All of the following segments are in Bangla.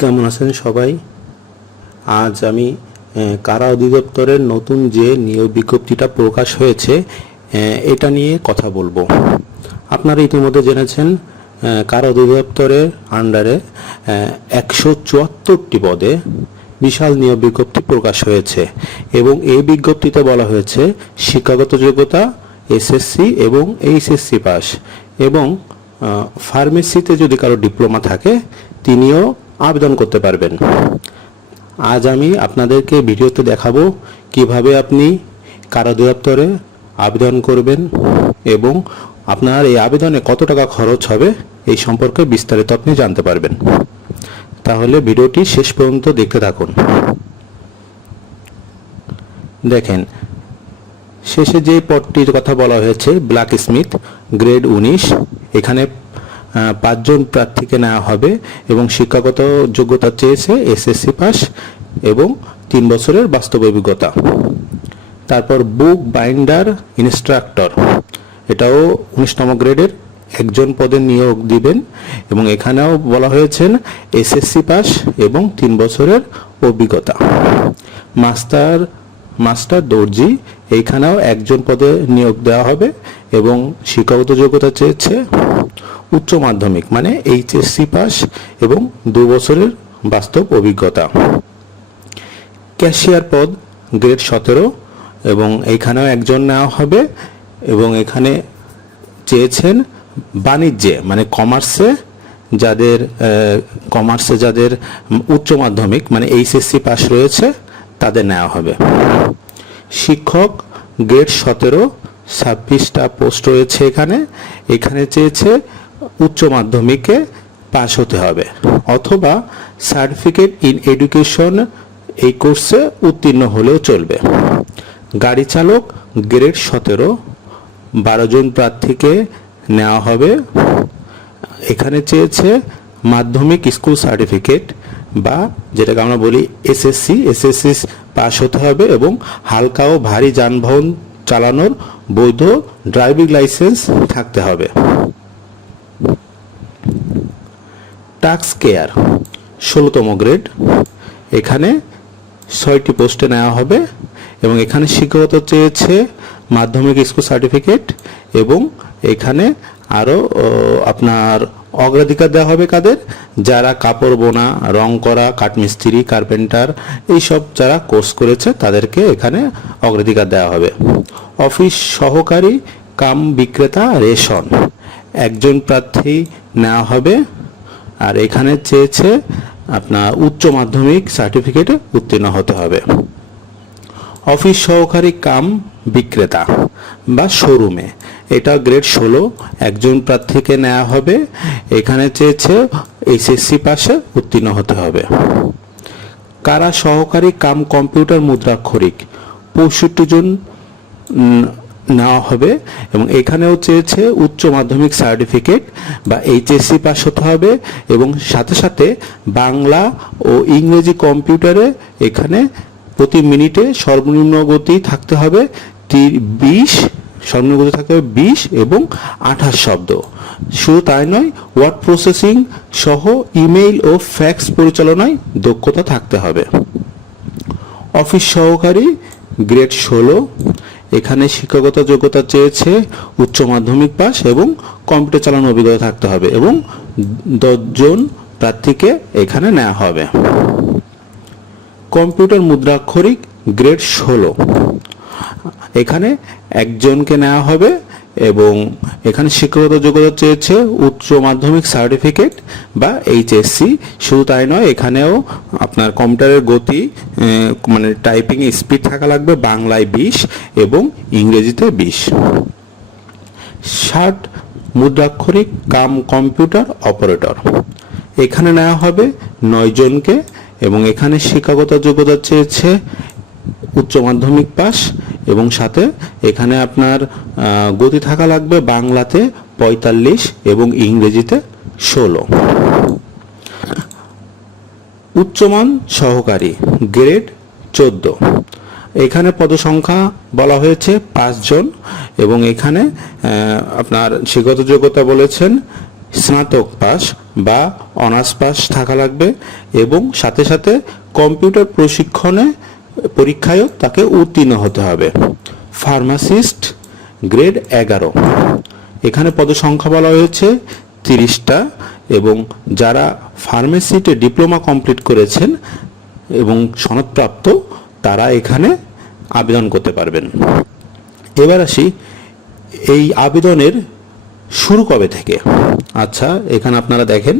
কেমন আছেন সবাই? আজ আমি কারা অধিদপ্তরের নতুন যে নিয়োগ বিজ্ঞপ্তিটা প্রকাশ হয়েছে এটা নিয়ে কথা বলব। আপনারা ইতিমধ্যে জেনেছেন কারা অধিদপ্তরের আন্ডারে একশো চুয়াত্তরটি পদে বিশাল নিয়োগ বিজ্ঞপ্তি প্রকাশ হয়েছে এবং এই বিজ্ঞপ্তিতে বলা হয়েছে শিক্ষাগত যোগ্যতা, এসএসসি এবং এইচএসসি পাস এবং ফার্মেসিতে যদি কারও ডিপ্লোমা থাকে, তিনিও আবেদন করতে পারবেন। আজ আমি আপনাদেরকে ভিডিওতে দেখাবো কীভাবে আপনি কারা দপ্তরে আবেদন করবেন এবং আপনার এই আবেদনে কত টাকা খরচ হবে এই সম্পর্কে বিস্তারিত আপনি জানতে পারবেন। তাহলে ভিডিওটি শেষ পর্যন্ত দেখতে থাকুন। দেখেন, শেষে যে পদটির কথা বলা হয়েছে ব্ল্যাক স্মিথ গ্রেড উনিশ, এখানে পাঁচজন প্রার্থীকে নেওয়া হবে এবং শিক্ষাগত যোগ্যতা চেয়েছে এসএসসি পাস এবং তিন বছরের বাস্তব অভিজ্ঞতা। তারপর বুক বাইন্ডার ইনস্ট্রাক্টর এটাও উনিশতম গ্রেডের একজন পদে নিয়োগ দিবেন এবং এখানেও বলা হয়েছেন এসএসসি পাস এবং তিন বছরের অভিজ্ঞতা। মাস্টার মাস্টার দর্জি, এইখানেও একজন পদে নিয়োগ দেওয়া হবে এবং শিক্ষাগত যোগ্যতা চেয়েছে উচ্চ মাধ্যমিক মানে এইচএসসি পাস এবং দু বছরের বাস্তব অভিজ্ঞতা। ক্যাশিয়ার পদ গ্রেড সতেরো এবং এইখানেও একজন নেওয়া হবে এবং এখানে চেয়েছেন বাণিজ্যে মানে কমার্সে যাদের কমার্সে যাদের উচ্চ মাধ্যমিক মানে এইচএসসি পাস রয়েছে, তাদের নেওয়া হবে। শিক্ষক গ্রেড সতেরো, ছাব্বিশটা পোস্ট রয়েছে এখানে। এখানে চেয়েছে উচ্চ মাধ্যমিকে পাশ হতে হবে। অথবা সার্টিফিকেট ইন এডুকেশন এই কোর্সে উত্তীর্ণ হলেও চলবে। গাড়ি চালক গ্রেড সতেরো, বারো জন প্রার্থীকে নেওয়া হবে। এখানে চেয়েছে মাধ্যমিক স্কুল সার্টিফিকেট বা যেটাকে আমরা বলি এসএসসি। এসএসসি পাস হতে হবে এবং হালকা ও ভারী যানবাহন চালানোর বৈধ ড্রাইভিং লাইসেন্স থাকতে হবে। টাক্স কেয়ার ষোলোতম গ্রেড এখানে ছয়টি পোস্টে নেওয়া হবে এবং এখানে শিক্ষকতা চেয়েছে মাধ্যমিক স্কুল সার্টিফিকেট এবং এখানে আরও আপনার অগ্রাধিকার দেওয়া হবে কাদের? যারা কাপড় বোনা, রং করা, কাঠমিস্ত্রি কার্পেন্টার এইসব যারা কোর্স করেছে তাদেরকে এখানে অগ্রাধিকার দেওয়া হবে। অফিস সহকারী কাম বিক্রেতা রেশন, একজন প্রার্থী নেওয়া হবে। আর এখানে চেয়েছে আপনার উচ্চ মাধ্যমিক সার্টিফিকেটে উত্তীর্ণ হতে হবে। অফিস সহকারী কাম বিক্রেতা বা শোরুমে। এটা গ্রেড ষোলো, একজন প্রার্থীকে নেওয়া হবে। এখানে চেয়েছে এইচএসসি পাশে উত্তীর্ণ হতে হবে। কারা সহকারী কাম কম্পিউটার মুদ্রাক্ষরিক? পঁয়ষট্টি জন নেওয়া হবে এবং এখানেও চেয়েছে উচ্চ মাধ্যমিক সার্টিফিকেট বা এইচএসসি পাস হতে হবে এবং সাথে সাথে বাংলা ও ইংরেজি কম্পিউটারে এখানে প্রতি মিনিটে সর্বনিম্ন গতি থাকতে হবে বিশ, সর্বনিম্ন গতি থাকতে হবে বিশ এবং আঠাশ শব্দ। শুধু তাই নয়, ওয়ার্ড প্রসেসিং সহ ইমেইল ও ফ্যাক্স পরিচালনায় দক্ষতা থাকতে হবে। অফিস সহকারী, গ্রেড ষোলো এখানে শিক্ষাগত যোগ্যতা চেয়েছে উচ্চ মাধ্যমিক পাস এবং কম্পিউটার চালানোর অভিজ্ঞতা থাকতে হবে এবং দশজন প্রার্থীকে এখানে নেওয়া হবে। কম্পিউটার মুদ্রাক্ষরিক গ্রেড ষোলো। এখানে একজনকে নেওয়া হবে এবং এখানে শিক্ষাগত যোগ্যতা চেয়েছে উচ্চ মাধ্যমিক সার্টিফিকেট বা এইচএসসি শুধু তাই নয়, এখানেও আপনার কম্পিউটারের গতি মানে টাইপিং স্পিড থাকা লাগবে, বাংলায় বিশ এবং ইংরেজিতে বিশ। ষাট মুদ্রাক্ষরিক কাম কম্পিউটার অপারেটর। এখানে নেওয়া হবে নয় জনকে এবং এখানে শিক্ষাগত যোগ্যতা চেয়েছে উচ্চ মাধ্যমিক পাস এবং সাথে এখানে আপনার গতি থাকা লাগবে বাংলাতে পঁয়তাল্লিশ এবং ইংরেজিতে ষোলো। উচ্চমান সহকারী, গ্রেড চোদ্দ। এখানে পদসংখ্যা বলা হয়েছে পাঁচজন এবং এখানে আপনার শিক্ষত যোগ্যতা বলেছেন স্নাতক পাস বা অনার্স পাস থাকা লাগবে এবং সাথে সাথে কম্পিউটার প্রশিক্ষণে পরীক্ষায়ও তাকে উত্তীর্ণ হতে হবে। ফার্মাসিস্ট গ্রেড এগারো। এখানে পদসংখ্যা বলা হয়েছে তিরিশটা এবং যারা ফার্মেসিতে ডিপ্লোমা কমপ্লিট করেছেন এবং সনদপ্রাপ্ত, তারা এখানে আবেদন করতে পারবেন। এবার আসি এই আবেদনের শুরু কবে থেকে? আচ্ছা এখানে আপনারা দেখেন,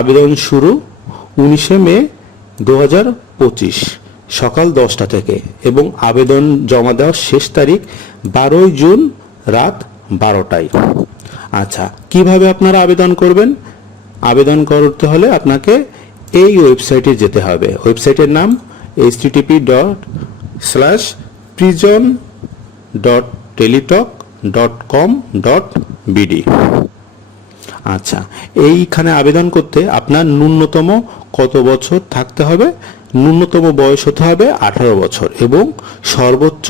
আবেদন শুরু উনিশে মে দু হাজার পঁচিশ, সকাল দশটা থেকে এবং আবেদন জমা দেওয়ার শেষ তারিখ বারোই জুন রাত বারোটায়। আচ্ছা কীভাবে আপনারা আবেদন করবেন? আবেদন করতে হলে আপনাকে এই ওয়েবসাইটে যেতে হবে। ওয়েবসাইটের নাম H TTP dot slash prison dot Teletalk dot com dot BD আচ্ছা এইখানে আবেদন করতে আপনার ন্যূনতম কত বছর থাকতে হবে? ন্যূনতম বয়স হতে হবে আঠারো বছর এবং সর্বোচ্চ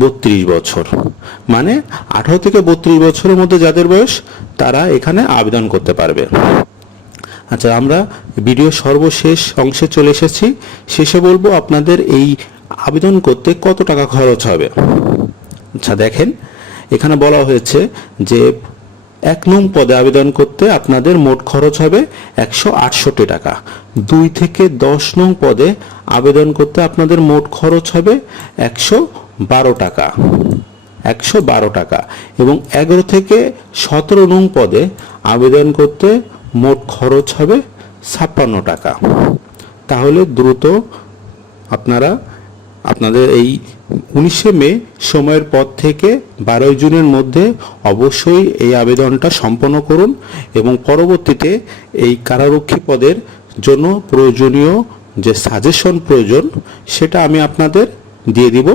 বত্রিশ বছর। মানে আঠারো থেকে বত্রিশ বছরের মধ্যে যাদের বয়স, তারা এখানে আবেদন করতে পারবে। আচ্ছা আমরা ভিডিও সর্বশেষ অংশে চলে এসেছি। শেষে বলব আপনাদের এই আবেদন করতে কত টাকা খরচ হবে। আচ্ছা দেখেন, এখানে বলা হয়েছে যে এক নং পদে আবেদন করতে আপনাদের মোট খরচ হবে একশো আটষট্টি টাকা। দুই থেকে দশ নং পদে আবেদন করতে আপনাদের মোট খরচ হবে একশো বারো টাকা। একশো বারো টাকা এবং এগারো থেকে সতেরো নং পদে আবেদন করতে মোট খরচ হবে ছাপ্পান্ন টাকা। তাহলে দ্রুত আপনারা আপনাদের এই উনিশে মে সময়ের পর থেকে বারোই জুনের মধ্যে অবশ্যই এই আবেদনটা সম্পন্ন করুন এবং পরবর্তীতে এই কারারক্ষী পদের জন্য প্রয়োজনীয় যে সাজেশন প্রয়োজন, সেটা আমি আপনাদের দিয়ে দিব।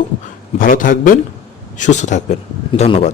ভালো থাকবেন, সুস্থ থাকবেন। ধন্যবাদ।